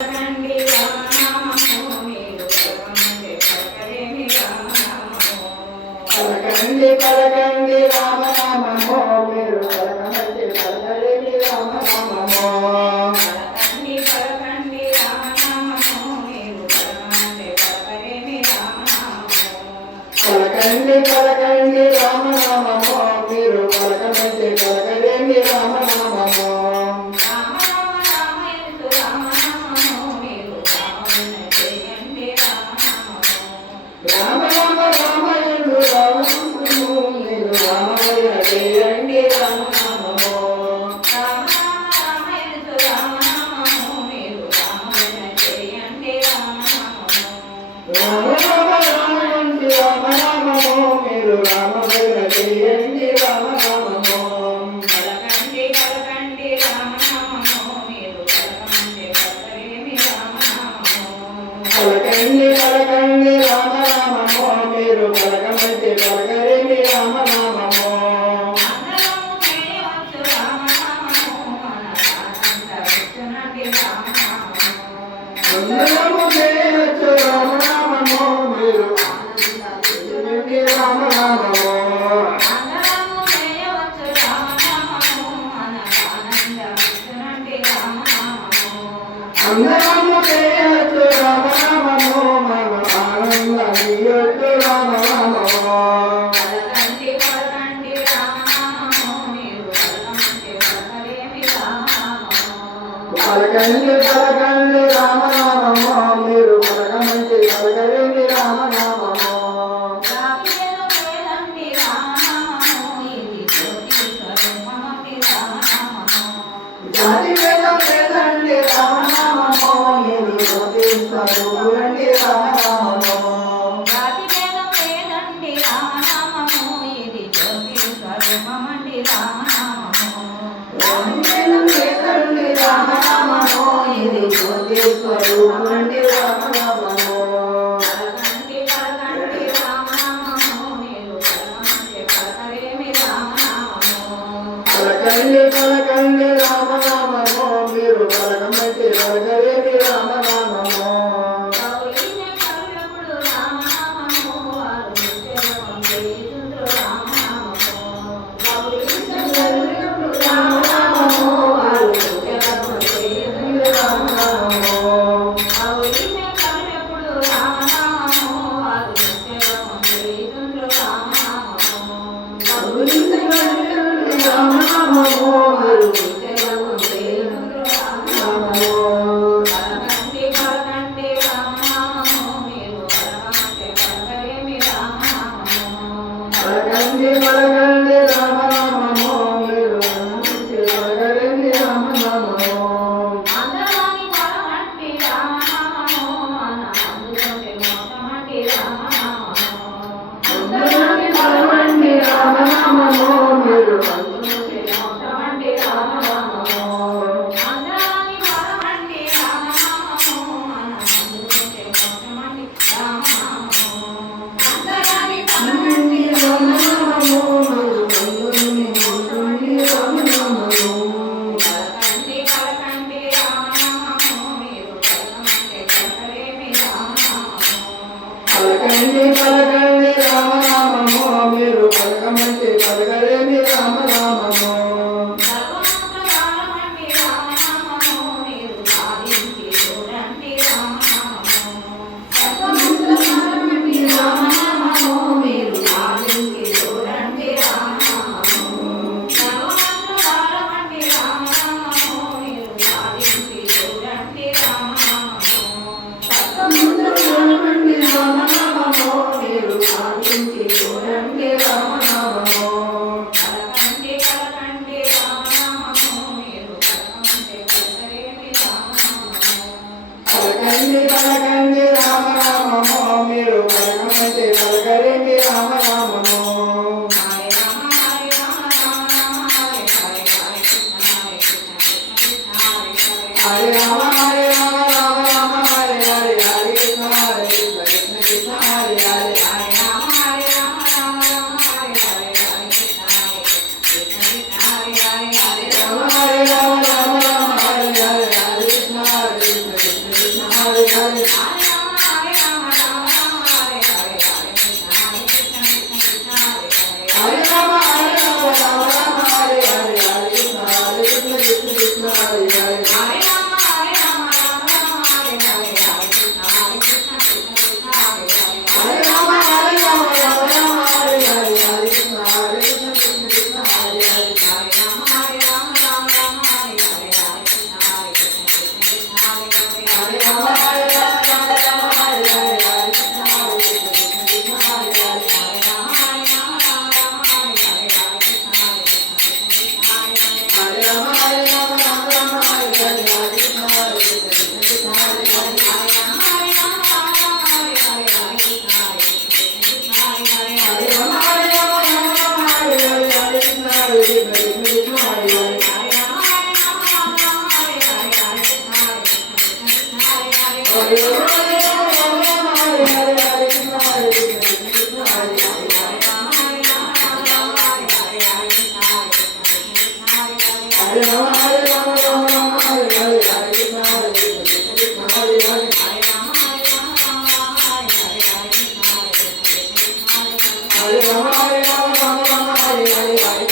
పలకండి పలకండి రామనామమో మీరు పలకమంటే పలకలేని రామనామమో పలకండి పలకండి రామనామమో మీరు పలకమంటే పలకలేని రామనామమో పలకండి పలకండి రామనామమో మీరు పలకమంటే పలకలేని రామనామమో రామ రామ రామయుడు రామనామము మీరు రామయ్య చేయండి రామనామము రామ రామయుడు రామనామము మీరు రామయ్య చేయండి రామనామము రామ రామ రామయుడు రామనామము మీరు రామయ్య చేయండి రామనామము పలకండి పలకండి రామనామము మీరు పలకమంటే పలకలేని రామనామము పలకండి పలకండి రామనామమో మీరు పలకమంటే పలకలేని రామనామమో అందరము చేయవచ్చు రామనామము మీరు ఆనందించండి రామనామమో అందరము చేయవచ్చు రామనామము అందరము చేయవచ్చు రామనామము మన ఆనందమియ్యొచ్చు రామనామమో పలకండి పలకండి రామనామము మీరు పలకమంటే పలకలేని రామనామమో పలకండి పలకండి రామనామమో మీరు పలకమంటే పలకలేని రామనామమో జాతి వేదం లేదండి రామనామమో ఇది జ్యోతి స్వరూపుడండి రామనామమో జాతి వేదం లేదండి రామనామమో ఇది జ్యోతి స్వరూపమండి రామనామమో జాతి వేదం లేదండి రామనామమో ఇది జ్యోతి స్వరూపమండి రామనామమో పలకండి పలకండి రామనామమో మీరు పలకమంటే పలకలేని రామనామమో పలకండి పలకండి రామనామమో మీరు పలకమంటే పలకలేని రామనామమో గౌరీని కరుణకుడు రామనామమో వారు నిత్యజపం చేయుచుండ్రు రామనామమో గౌరీని కరుణకుడు రామనామమో వారు నిత్యజపం చేయుచుండ్రు రామనామమో గౌరీని కరుణకుడు రామనామమో వారు నిత్యజపం చేయుచుండ్రు రామనామమో గౌరీని కరుణకుడు రామనామమో వారు నిత్యజపం చేయుచుండ్రు రామనామమో పలకండి పలకండి రామనామమో మీరు పలకమంటే పలకలేని రామనామమో పలకండి పలకండి రామనామమో మీరు పలకమంటే పలకలేని రామనామమో అందరాని పలమంటి రామనామమో మన అందుకుంటే మోసమంటి రామనామమో అందరాని పలమంటి రామనామమో మీరు అందుకుంటే మోసమంటి రామనామమో అందరాని పలమంటి రామనామమో మన అందుకుంటే మోసమంటి రామనామమో అందరాని పలమంటి రామనామమో మీరు అందుకుంటే మోసమంటి రామనామమో పలకండి పలకండి రామనామమో మీరు పలకమంటే పలకలేని రామనామమో పలకండి పలకండి రామనామమో మీరు పలకమంటే పలకలేని రామనామమో సర్వమంత్రగానమండి రామనామమో మీరు సాధించి చూడండి రామనామమో సర్వమంత్రగానమండి రామనామమో మీరు సాధించి చూడండి రామనామమో సర్వమంత్రగానమండి రామనామమో మీరు సాధించి చూడండి రామనామమో సర్వమంత్రగానమండి రామనామమో మీరు సాధించి చూడండి రామనామమో పలకండి పలకండి రామనామమో మీరు పలకమంటే పలకలేని రామనామమో పలకండి పలకండి రామనామమో మీరు పలకమంటే పలకలేని రామనామమో Hare Rama Hare Rama Rama Rama Hare Hare Hare Krishna Krishna Hare Rama Hare Rama Rama Rama Hare Hare Hare Krishna Hare Krishna Krishna Krishna Hare Hare Hare Rama Hare Rama Rama Rama Hare Hare Hare Krishna Krishna Krishna Hare Hare Hare Rama Hare Rama Rama Rama Hare Hare Hare Krishna Hare Krishna Krishna Hare Rama, Hare Rama, Rama Rama, Hare Hare, Hare